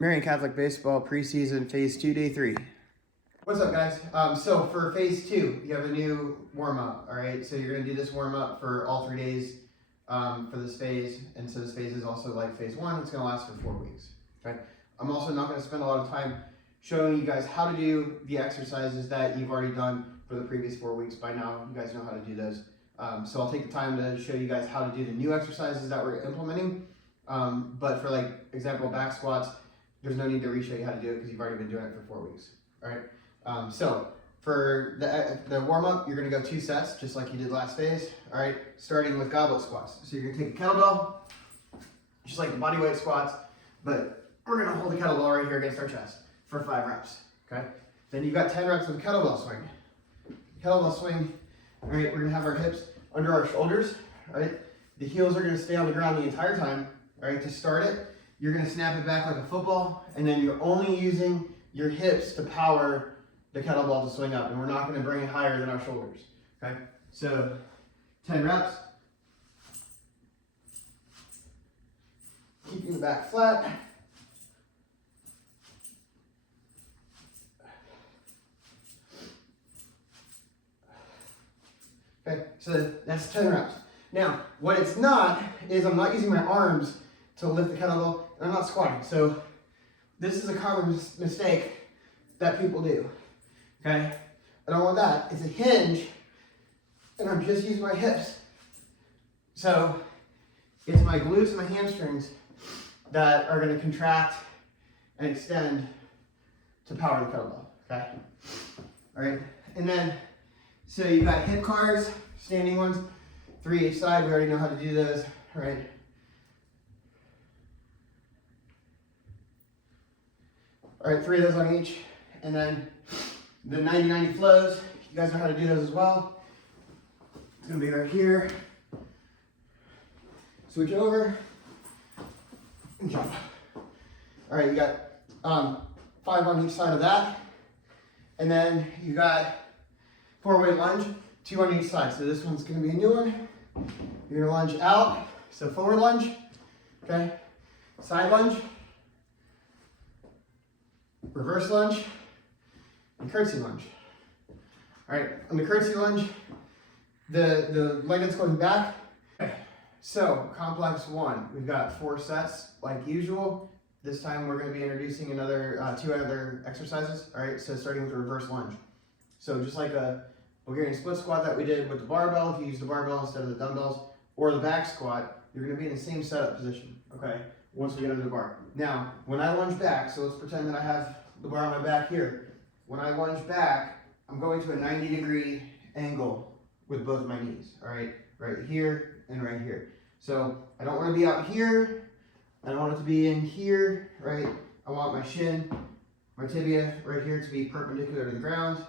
Marian Catholic Baseball Preseason Phase 2, Day 3. What's up, guys? So for Phase 2, you have a new warm-up, all right? So you're going to do this warm-up for all 3 days for this phase. And so this phase is also like Phase 1. It's going to last for 4 weeks, okay? I'm also not going to spend a lot of time showing you guys how to do the exercises that you've already done for the previous 4 weeks. By now, you guys know how to do those. So I'll take the time to show you guys how to do the new exercises that we're implementing. But for, like, example, back squats, there's no need to re-show you how to do it because you've already been doing it for 4 weeks, all right? So for the warm-up, you're going to go 2 sets, just like you did last phase, all right? Starting with goblet squats. So you're going to take a kettlebell, just like the bodyweight squats, but we're going to hold the kettlebell right here against our chest for 5 reps, okay? Then you've got 10 reps of kettlebell swing. Kettlebell swing, all right, we're going to have our hips under our shoulders, all right? The heels are going to stay on the ground the entire time, all right? To start it, you're going to snap it back like a football, and then you're only using your hips to power the kettlebell to swing up, and we're not going to bring it higher than our shoulders, okay? So 10 reps. Keeping the back flat. Okay, so that's 10 reps. Now, what it's not is I'm not using my arms to lift the kettlebell, and I'm not squatting. So this is a common mistake that people do, okay? I don't want that. It's a hinge, and I'm just using my hips. So it's my glutes and my hamstrings that are gonna contract and extend to power the kettlebell, okay? All right, and then, so you've got hip cars, standing ones, 3 each side. We already know how to do those, right? All right, 3 of those on each. And then the 90-90 flows, you guys know how to do those as well. It's gonna be right here. Switch over and jump. All right, you got 5 on each side of that. And then you got 4-way lunge, 2 on each side. So this one's gonna be a new one. You're gonna lunge out, so forward lunge, okay? Side lunge, reverse lunge, and curtsy lunge. All right, on the curtsy lunge, the leg is going back. Okay. So complex 1, we've got 4 sets like usual. This time we're going to be introducing another 2 other exercises. All right, so starting with the reverse lunge. So just like a Bulgarian split squat that we did with the barbell, if you use the barbell instead of the dumbbells, or the back squat, you're going to be in the same setup position, okay, once we get under the bar. Now, when I lunge back, so let's pretend that I have the bar on my back here. When I lunge back, I'm going to a 90-degree angle with both of my knees, all right? Right here and right here. So I don't want to be out here. I don't want it to be in here, right? I want my shin, my tibia right here to be perpendicular to the ground,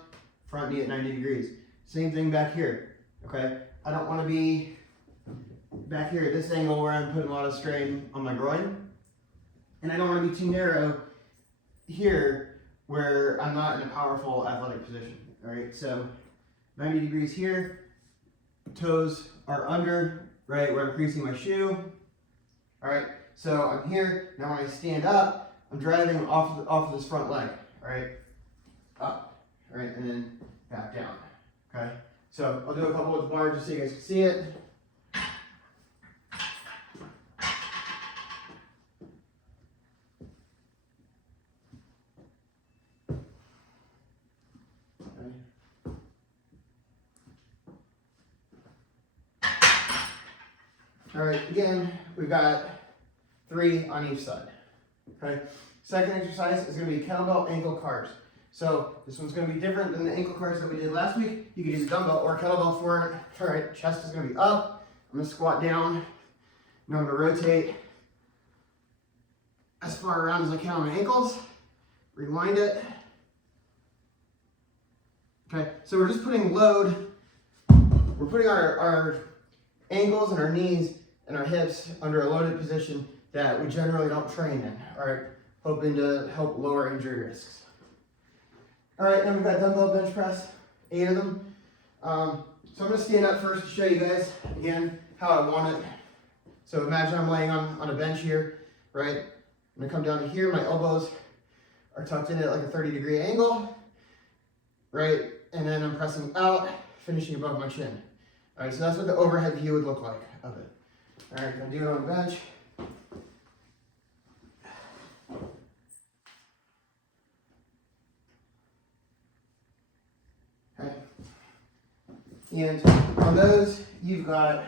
front knee at 90 degrees. Same thing back here, okay? I don't want to be back here at this angle where I'm putting a lot of strain on my groin. And I don't want to be too narrow here where I'm not in a powerful athletic position, all right? So 90 degrees here, toes are under, right, where I'm creasing my shoe, all right? So I'm here, now when I stand up, I'm driving off of this front leg, all right? Up, all right, and then back down, okay? So I'll do a couple with the bar just so you guys can see it. All right, again, we've got 3 on each side, okay? Second exercise is gonna be kettlebell ankle cars. So this one's gonna be different than the ankle cars that we did last week. You could use a dumbbell or a kettlebell for it. All right, chest is gonna be up. I'm gonna squat down. Now I'm gonna rotate as far around as I can on my ankles. Rewind it. Okay, so we're just putting load. We're putting our ankles and our knees and our hips under a loaded position that we generally don't train in, all right, hoping to help lower injury risks. All right, then we've got dumbbell bench press, 8 of them. So I'm gonna stand up first to show you guys, again, how I want it. So imagine I'm laying on a bench here, right? I'm gonna come down to here, my elbows are tucked in at like a 30-degree angle, right? And then I'm pressing out, finishing above my chin. All right, so that's what the overhead view would look like of it. All right, gonna do it on the bench. Okay. And on those, you've got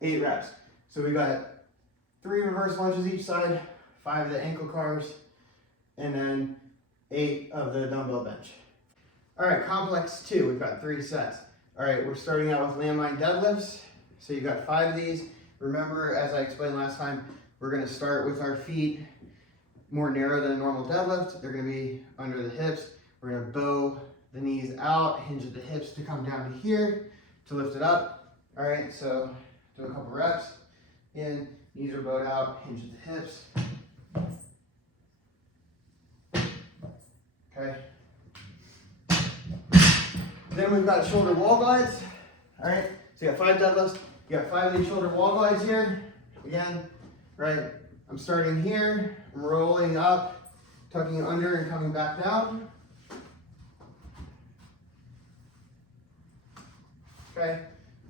8 reps. So we got 3 reverse lunges each side, 5 of the ankle carves, and then 8 of the dumbbell bench. All right, complex 2, we've got 3 sets. All right, we're starting out with landmine deadlifts. So you've got 5 of these. Remember, as I explained last time, we're gonna start with our feet more narrow than a normal deadlift. They're gonna be under the hips. We're gonna bow the knees out, hinge at the hips to come down to here to lift it up. All right, so do a couple reps. In, knees are bowed out, hinge at the hips. Okay. Then we've got shoulder wall glides. All right, so you got 5 deadlifts. You got 5 of these shoulder wall glides here. Again, right, I'm starting here, I'm rolling up, tucking under and coming back down. Okay,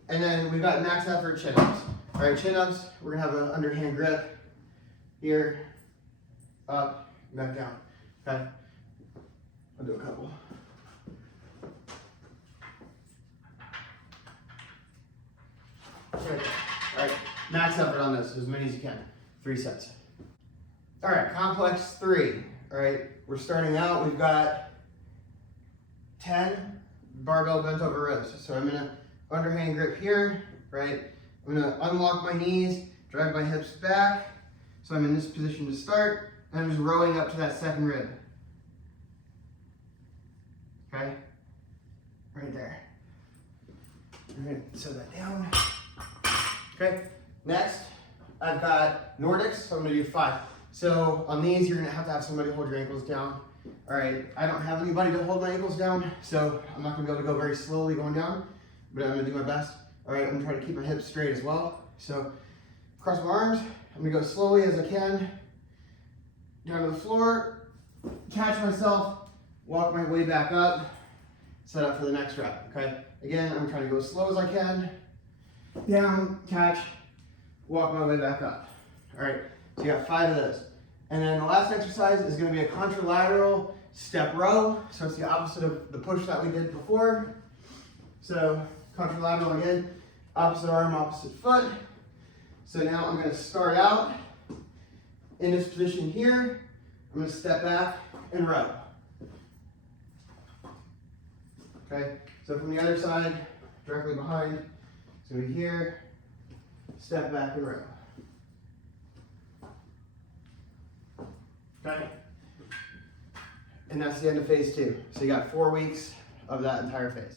and then we've got max effort chin-ups. All right, chin-ups, we're gonna have an underhand grip here, up, back down. Okay, I'll do a couple. Okay. All right, max effort on this, as many as you can. 3 sets. All right, complex 3. All right, we're starting out, we've got 10 barbell bent over rows. So I'm gonna underhand grip here, right? I'm gonna unlock my knees, drive my hips back. So I'm in this position to start, and I'm just rowing up to that second rib. Okay, right there. I'm gonna set that down. Okay, next, I've got Nordics, so I'm gonna do 5. So on these, you're gonna have somebody hold your ankles down. All right, I don't have anybody to hold my ankles down, so I'm not gonna be able to go very slowly going down, but I'm gonna do my best. All right, I'm gonna try to keep my hips straight as well. So cross my arms, I'm gonna go slowly as I can, down to the floor, catch myself, walk my way back up, set up for the next rep, okay? Again, I'm trying to go as slow as I can, down, catch, walk my way back up. All right, so you got 5 of those. And then the last exercise is gonna be a contralateral step row. So it's the opposite of the push that we did before. So contralateral again, opposite arm, opposite foot. So now I'm gonna start out in this position here. I'm gonna step back and row. Okay, so from the other side, directly behind, so here, step back and row. Okay, and that's the end of phase 2. So you got 4 weeks of that entire phase.